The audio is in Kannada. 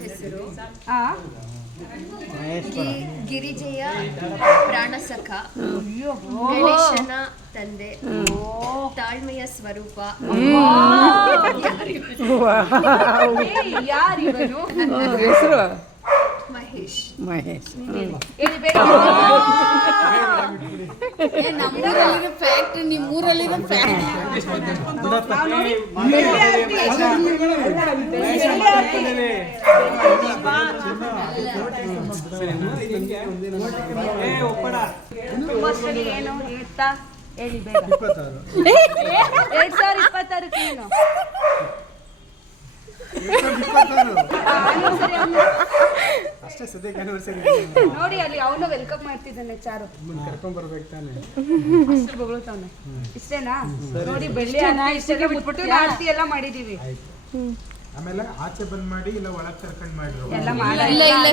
ಹೆಸರು ಗಿರಿಜೆಯ ಪ್ರಾಣಸಖ, ಗಣೇಶನ ತಂದೆ, ತಾಳ್ಮೆಯ ಸ್ವರೂಪ. ಯಾರಿವನು? ಮಹೇಶ್. ನಮ್ಮೂರಲ್ಲಿರೋ ಫ್ಯಾಕ್ಟ್, ನಿಮ್ಮೂರಲ್ಲಿರೋ ಫ್ಯಾಕ್ಟ್. ಏನು ಹೇಳ್ತಾ ಹೇಳಿ ಬೇಗ. 2026 ಏನು ನೋಡಿ, ಅಲ್ಲಿ ಅವನು ವೆಲ್ಕಮ್ ಮಾಡ್ತಿದ್ದಾನೆ. ಚಾರು ಕರ್ಕೊಂಡ್ ಬರ್ಬೇಕು ತಾನೆ, ಬೊಗಳ್ತಾವನೆ. ಇಷ್ಟೇನಾ? ನೋಡಿ, ಬೆಳ್ಳಿ ಇಷ್ಟಕ್ಕೆ ಬಿಟ್ಬಿಟ್ಟು ಆರತಿ ಎಲ್ಲ ಮಾಡಿದೀವಿ. ಆಮೇಲೆ ಆಚೆ ಬಂದ್ ಮಾಡಿ ಇಲ್ಲ ಒಳಗ್ ಕರ್ಕೊಂಡ್ ಮಾಡಿರೋ ಎಲ್ಲ